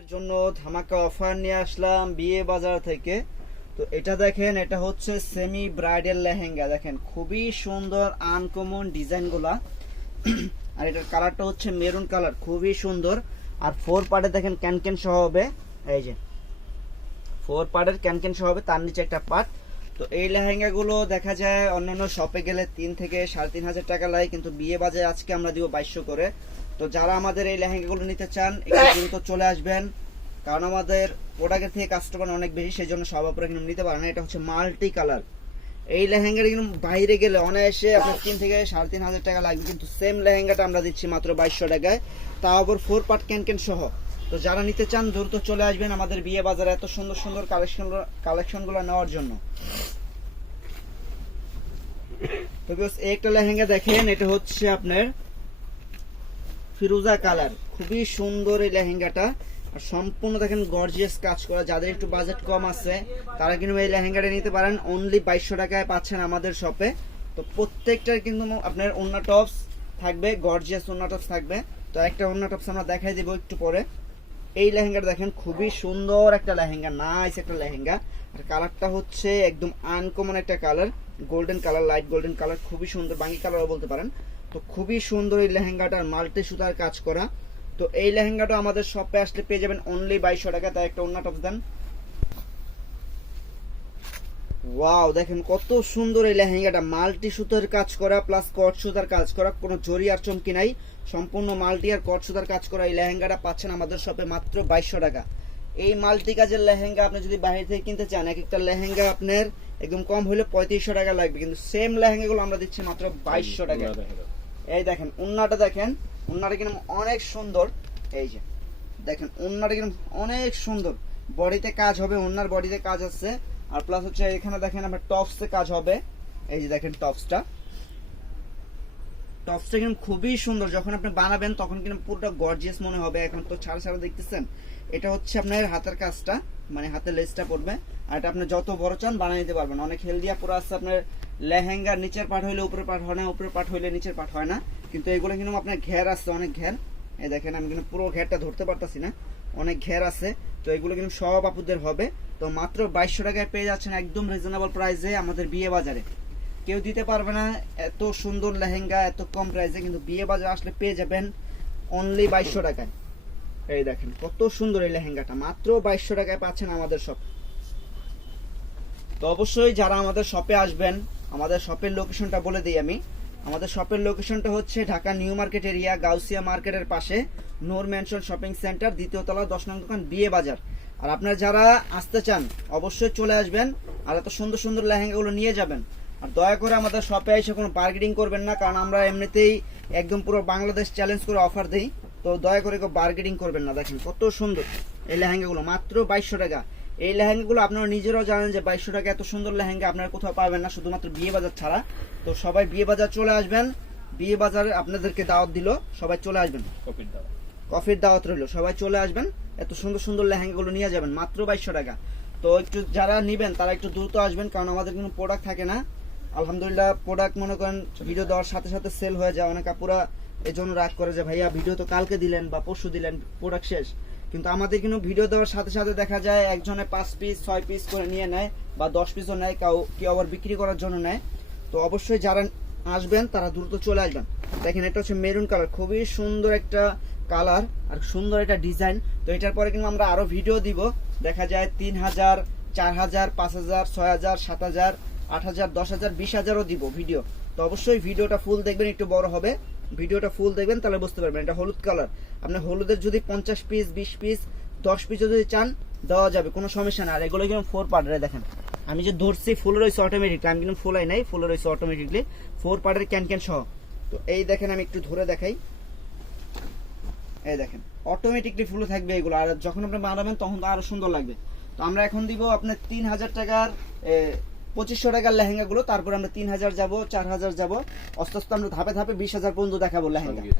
আপনাদের জন্য ধামাকা অফার নিয়ে আসলাম বিয়ে বাজার থেকে। তো এটা দেখেন, এটা হচ্ছে সেমি ব্রাইডাল লেহেঙ্গা। দেখেন, খুবই সুন্দর আনকমন ডিজাইনগুলা। আর এটার কালারটা হচ্ছে মেরুন কালার খুবই সুন্দর। আর ফোর পার্টে দেখেন ক্যানক্যান সহ হবে। এই যে ফোর পার্টের ক্যানক্যান সহ হবে, তার নিচে একটা পার্ট তো এই লেহেঙ্গাগুলো দেখা যায় অন্যান্য শপে গেলে তিন থেকে সাড়ে তিন হাজার টাকা লাগে, কিন্তু বিয়ে বাজারে আজকে আমরা দিব বাইশশো করে। তো যারা আমাদের এই লেহেঙ্গাগুলো নিতে চান, একটু দ্রুত চলে আসবেন। কারণ আমাদের প্রোডাক্টের থেকে কাস্টমার অনেক বেশি সেই জন্য সব আপনারা কিন্তু নিতে পারেন। এটা হচ্ছে মাল্টি কালার এই লেহেঙ্গাটা কিন্তু বাইরে গেলে অনায়াসে আপনার তিন থেকে সাড়ে তিন হাজার টাকা লাগবে, কিন্তু সেম লেহেঙ্গাটা আমরা দিচ্ছি মাত্র বাইশশো টাকায়। তাও আবার ফোর পার্ট ক্যান ক্যান সহ। তো যারা নিতে চান, দ্রুত চলে আসবেন আমাদের বিয়ে বাজারে এত সুন্দর সুন্দর কালেকশন কালেকশনগুলো নেওয়ার জন্য। তো একটা লেহেঙ্গা দেখেন, এটা হচ্ছে আপনার ফিরোজা কালার। খুবই সুন্দর এই লেহেঙ্গাটা। আর সম্পূর্ণ দেখেন গর্জিয়াস কাজ করা। যাদের একটু বাজেট কম আছে, তারা কিন্তু এই লেহেঙ্গাটা নিতে পারেন। অনলি বাইশশো টাকায় পাচ্ছেন আমাদের শপে তো প্রত্যেকটার কিন্তু আপনার অন্য টপস থাকবে গর্জিয়াস অন্য টপস থাকবে। তো একটা অন্য টপস আমরা দেখাই দিব একটু পরে। এই লেহেঙ্গাটা দেখেন, খুবই সুন্দর একটা লেহেঙ্গা নাইস একটা লেহেঙ্গা। আর কালারটা হচ্ছে একদম আনকমন একটা colour golden colour light golden colour খুবই সুন্দর, বাঙ্গি কালারও বলতে পারেন। তো খুবই সুন্দর এই লেহেঙ্গাটার মাল্টি সুতার কাজ করা। তো এই লেহেঙ্গাটা আমাদের শপে আসলে পেয়ে যাবেন অনলি বাইশশো টাকা, তাই একটা অন্য টপ দেন। ওয়াও দেখেন কত সুন্দর এই লেহেঙ্গাটা। মাল্টি সুতার কাজ করা প্লাস কট সুতার কাজ করা কোনো জরি আর চমকি নাই। সম্পূর্ণ মাল্টি আর কট সুতার কাজ করা এই লেহেঙ্গাটা পাচ্ছেন আমাদের শপে মাত্র বাইশশো টাকা। এই মাল্টি কাজের লেহেঙ্গা আপনি যদি বাইরে থেকে কিনতে চান এক একটা লেহেঙ্গা আপনার একদম কম হলে পঁয়ত্রিশশো টাকা লাগবে কিন্তু সেম লেহেঙ্গাগুলো আমরা দিচ্ছি মাত্র বাইশশো টাকা। এই দেখেন উন্নাটা দেখেন উন্নাটা কিন্তু অনেক সুন্দর। এই যে দেখেন উন্নাটা কিন্তু অনেক সুন্দর। বডিতে কাজ হবে উন্নার বডিতে কাজ আছে। আর প্লাস হচ্ছে এখানে দেখেন আপনার টপসে কাজ হবে। এই যে দেখেন টপসটা টপসটা কিন্তু খুবই সুন্দর। যখন আপনি বানাবেন তখন কিন্তু পুরোটা গর্জিয়াস মনে হবে। এখন তো ছাড়া ছাড়া দেখতেছেন। এটা হচ্ছে আপনার হাতের কাজটা মানে হাতের লেসটা পড়বে। আর এটা আপনি যত বড় চান বানিয়ে নিতে পারবেন। অনেক হেলদিয়া পুরো আছে আপনার লেহেঙ্গার নিচের পাট হইলে উপরে পাট হয় না উপরে পাট হইলে নিচের পাট হয় না। কিন্তু এগুলো কিন্তু আপনার ঘের আসছে অনেক ঘের। এই দেখেন, আমি কিন্তু পুরো ঘেরটা ধরতে পারতাছি না। অনেক ঘের আছে, তো এগুলো কিন্তু সব আপুদের হবে। তো মাত্র বাইশশো টাকায় পেয়ে যাচ্ছেন একদম রিজনেবল প্রাইসে আমাদের বিয়ে বাজারে। কেউ দিতে পারবে না, এত সুন্দর লেহেঙ্গা, এত কম প্রাইসে কিন্তু বিয়ে বাজারে আসলে পেয়ে যাবেন অনলি বাইশশো টাকায়। এই দেখেন, কত সুন্দর এই লেহেঙ্গাটা, মাত্র বাইশশো টাকায় পাচ্ছেন আমাদের শপ তো অবশ্যই যারা আমাদের শপে আসবেন, আমাদের শপের লোকেশনটা বলে দিই আমি। আমাদের শপের লোকেশনটা হচ্ছে Dhaka new market area, Gausia মার্কেটের পাশে। নূর ম্যানশন শপিং সেন্টার দ্বিতীয় তলা, দশ নং দোকান, বিয়ে বাজার। আর আপনারা যারা আসতে চান, অবশ্যই চলে আসবেন আর এত সুন্দর সুন্দর লেহেঙ্গাগুলো নিয়ে যাবেন। আর দয়া করে আমাদের শপে এসে কোনো বার্গেনিং করবেন না, কারণ আমরা এমনিতেই একদম পুরো বাংলাদেশ চ্যালেঞ্জ করে অফার দিই। তো দয়া করে কেউ বার্গেনিং করবেন না, দেখেন কত সুন্দর এই লেহেঙ্গাগুলো, মাত্র বাইশশো টাকা। এই লেহেঙ্গাগুলো আপনারা নিজেরাও জানেন যে বাইশশো টাকা এত সুন্দর লেহেঙ্গা আপনারা কোথাও পাবেন না, শুধুমাত্র বিয়ে বাজার ছাড়া। তো সবাই বিয়ে বাজার চলে আসবেন, বিয়ে বাজারে আপনাদেরকে দাওয়াত দিল, সবাই চলে আসবেন। কফির দাওয়াত রইল। সবাই চলে আসবেন। এত সুন্দর সুন্দর লেহেঙ্গাগুলো নিয়ে যাবেন, মাত্র বাইশশো টাকা। তো একটু যারা নিবেন, তারা একটু দ্রুত আসবেন, কারণ আমাদের কোনো প্রোডাক্ট থাকে না। আলহামদুলিল্লাহ প্রোডাক্ট মনে করেন ভিডিও দেওয়ার সাথে সাথে সেল হয়ে যায়। অনেক আপুরা এই জন্য রাগ করে যে, ভাইয়া ভিডিও তো কালকে দিলেন বা পরশু দিলেন প্রোডাক্ট শেষ। কিন্তু আমাদের কিন্তু ভিডিও দেওয়ার সাথে সাথে দেখা যায়, একজনে পাঁচ পিস ছয় পিস করে নিয়ে নেয় বা দশ পিসও নেয়, কাউ কেউ আবার বিক্রি করার জন্য নেয়। তো অবশ্যই যারা আসবেন, তারা দ্রুত চলে আসবেন। দেখেন, এটা হচ্ছে মেরুন কালার খুবই সুন্দর একটা কালার আর সুন্দর একটা ডিজাইন। তো এটার পরে কিন্তু আমরা আরও ভিডিও দিব। দেখা যায় তিন হাজার চার হাজার পাঁচ হাজার ছয় হাজার সাত হাজার আট হাজার দশ হাজার বিশ হাজারও দিব ভিডিও তো অবশ্যই ভিডিওটা ফুল দেখবেন, একটু বড় হবে। ভিডিওটা ফুল দেখবেন, তাহলে বুঝতে পারবেন এটা হলুদ কালার। আপনার হলুদের যদি পঞ্চাশ পিস বিশ পিস দশ পিসও যদি চান, দেওয়া যাবে, কোনো সমস্যা না আর এগুলো কিন্তু ফোর পার্টারে দেখেন। আমি যে ধরছি ফুল রয়েছে অটোমেটিকলি আমি কিন্তু ফুলাই নাই ফুল রয়েছে অটোমেটিকলি ফোর পার্টের ক্যান ক্যান সহ। তো এই দেখেন, আমি একটু ধরে দেখাই। এই দেখেন অটোমেটিকলি ফুলে থাকবে এগুলো। আর যখন আপনি বানাবেন, তখন তো আরও সুন্দর লাগবে। তো আমরা এখন দিব আপনার তিন হাজার টাকার পঁচিশশো টাকার লেহেঙ্গাগুলো। তারপর আমরা তিন হাজার যাব, চার হাজার যাব। আস্তে আমরা ধাপে ধাপে বিশ হাজার পর্যন্ত দেখাবো লেহেঙ্গা।